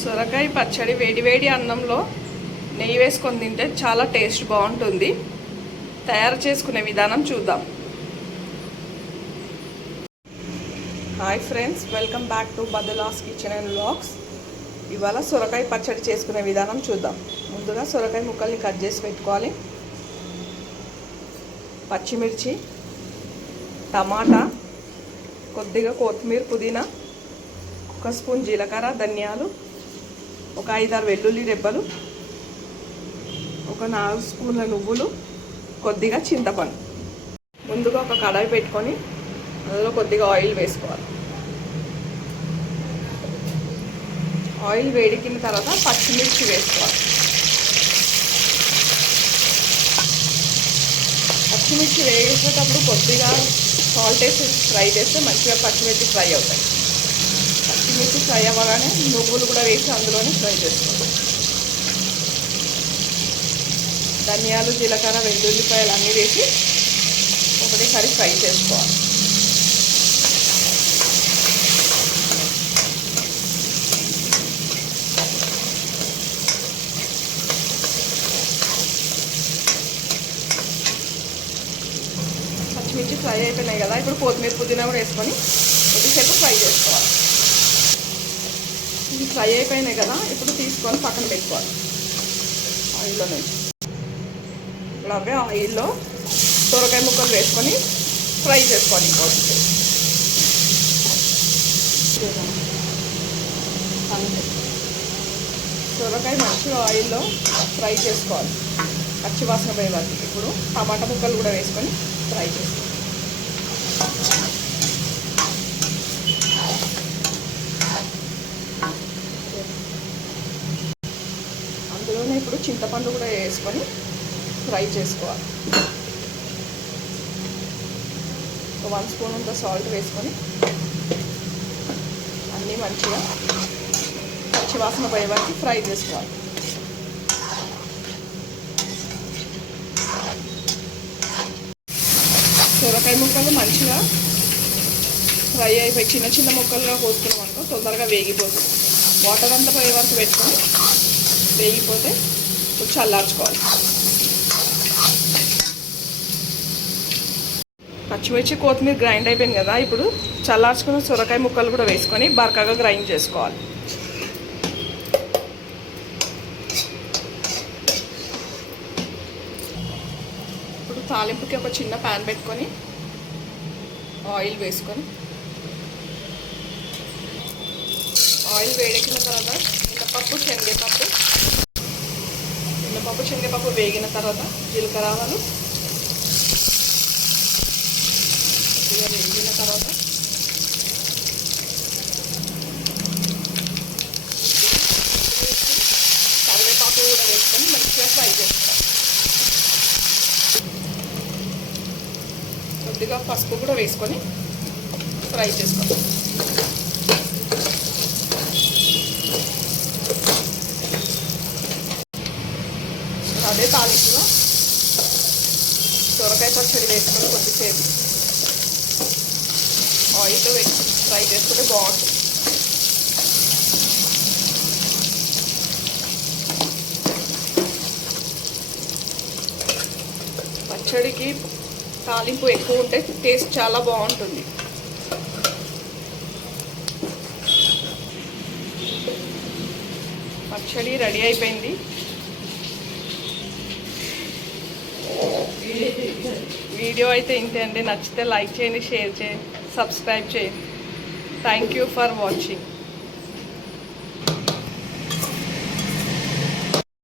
సొరకాయ పచ్చడి వేడివేడి అన్నంలో నెయ్యి వేసుకొని తింటే చాలా టేస్ట్ బాగుంటుంది. తయారు చేసుకునే విధానం చూద్దాం. Hi friends, welcome back to Badalas kitchen and vlogs. ఇవాళ సొరకాయ పచ్చడి చేసుకునే విధానం చూద్దాం. ముందుగా సొరకాయ ముక్కల్ని కట్ చేసి పెట్టుకోవాలి. పచ్చిమిర్చి, టమాటా, కొద్దిగా కొత్తిమీర, పుదీనా, 1 స్పూన్ జీలకర్ర, ధనియాలు, ఒక 5-6 వెల్లుల్లి రెబ్బలు, ఒక 4 స్పూన్ల నువ్వులు, కొద్దిగా చింతపండు. ముందుగా ఒక కడాయి పెట్టుకొని అందులో కొద్దిగా ఆయిల్ వేసుకోవాలి. ఆయిల్ వేడికిన తర్వాత పచ్చిమిర్చి వేసుకోవాలి. పచ్చిమిర్చి వేసేటప్పుడు కొద్దిగా సాల్ట్ వేసి ఫ్రై చేస్తే మంచిగా పచ్చిమిర్చి ఫ్రై అవుతాయి. పచ్చిమిర్చి ఫ్రై అవ్వగానే నువ్వులు కూడా వేసి అందులోనే ఫ్రై చేసుకోవాలి. ధనియాలు, జీలకర్ర, వెల్లుల్లిపాయలు అన్నీ వేసి ఒకటేసారి ఫ్రై చేసుకోవాలి. పచ్చిమిర్చి ఫ్రై అయిపోయినాయి కదా, ఇప్పుడు కొత్తిమీర, పుదీనా కూడా వేసుకొని కొద్దిసేపు ఫ్రై చేసుకోవాలి. ఇవి ఫ్రై అయిపోయినాయి కదా, ఇప్పుడు తీసుకొని పక్కన పెట్టుకోవాలి ఆయిల్లో నుంచి. ఇలాగే ఆయిల్లో సొరకాయ ముక్కలు వేసుకొని ఫ్రై చేసుకోవాలి. ఇంకొకటి సొరకాయ మంచిగా ఆయిల్లో ఫ్రై చేసుకోవాలి, పచ్చి వాసన పోయే వరకు. ఇప్పుడు టమాటా ముక్కలు కూడా వేసుకొని ఫ్రై చేసుకోవాలి. అందులోనే ఇప్పుడు చింతపండు కూడా వేసుకొని ఫ్రై చేసుకోవాలి. 1 స్పూన్ అంత సాల్ట్ వేసుకొని అన్నీ మంచిగా పచ్చి వాసన పోయే వరకు ఫ్రై చేసుకోవాలి. సొరకాయ ముక్కలు మంచిగా ఫ్రై అయిపోయి చిన్న చిన్న ముక్కలుగా కోసుకున్నాం అనుకో తొందరగా వేగిపోతుంది. వాటర్ అంతా పోయే వరకు పెట్టుకొని వేగిపోతే చల్లార్చుకోవాలి. పచ్చిమిర్చి, కొత్తిమీర గ్రైండ్ అయిపోయింది కదా, ఇప్పుడు చల్లార్చుకున్న సొరకాయ ముక్కలు కూడా వేసుకొని బరకగా గ్రైండ్ చేసుకోవాలి. ఇప్పుడు తాలింపుకి ఒక చిన్న ప్యాన్ పెట్టుకొని ఆయిల్ వేసుకొని ఆయిల్ వేడెక్కిన తర్వాత మినపప్పు, శనగపప్పు వేగిన తర్వాత జీలకర్ర, ఆవాలు వేగిన తర్వాత కరివేపాకు కూడా వేసుకొని మంచిగా ఫ్రై చేసుకోవాలి. కొద్దిగా పసుపు కూడా వేసుకొని ఫ్రై చేసుకోవాలి. అదే తాలింపులో సొరకాయ పచ్చడి వేసుకొని కొద్దిసేపు ఆయిల్లో వేసుకొని ఫ్రై చేసుకుంటే బాగుంటుంది. పచ్చడికి తాలింపు ఎక్కువ ఉంటే టేస్ట్ చాలా బాగుంటుంది. పచ్చడి రెడీ అయిపోయింది. వీడియో అయితే ఇంతే అండి. నచ్చితే లైక్ చేయండి, షేర్ చేయండి, సబ్స్క్రైబ్ చేయండి. Thank you for watching.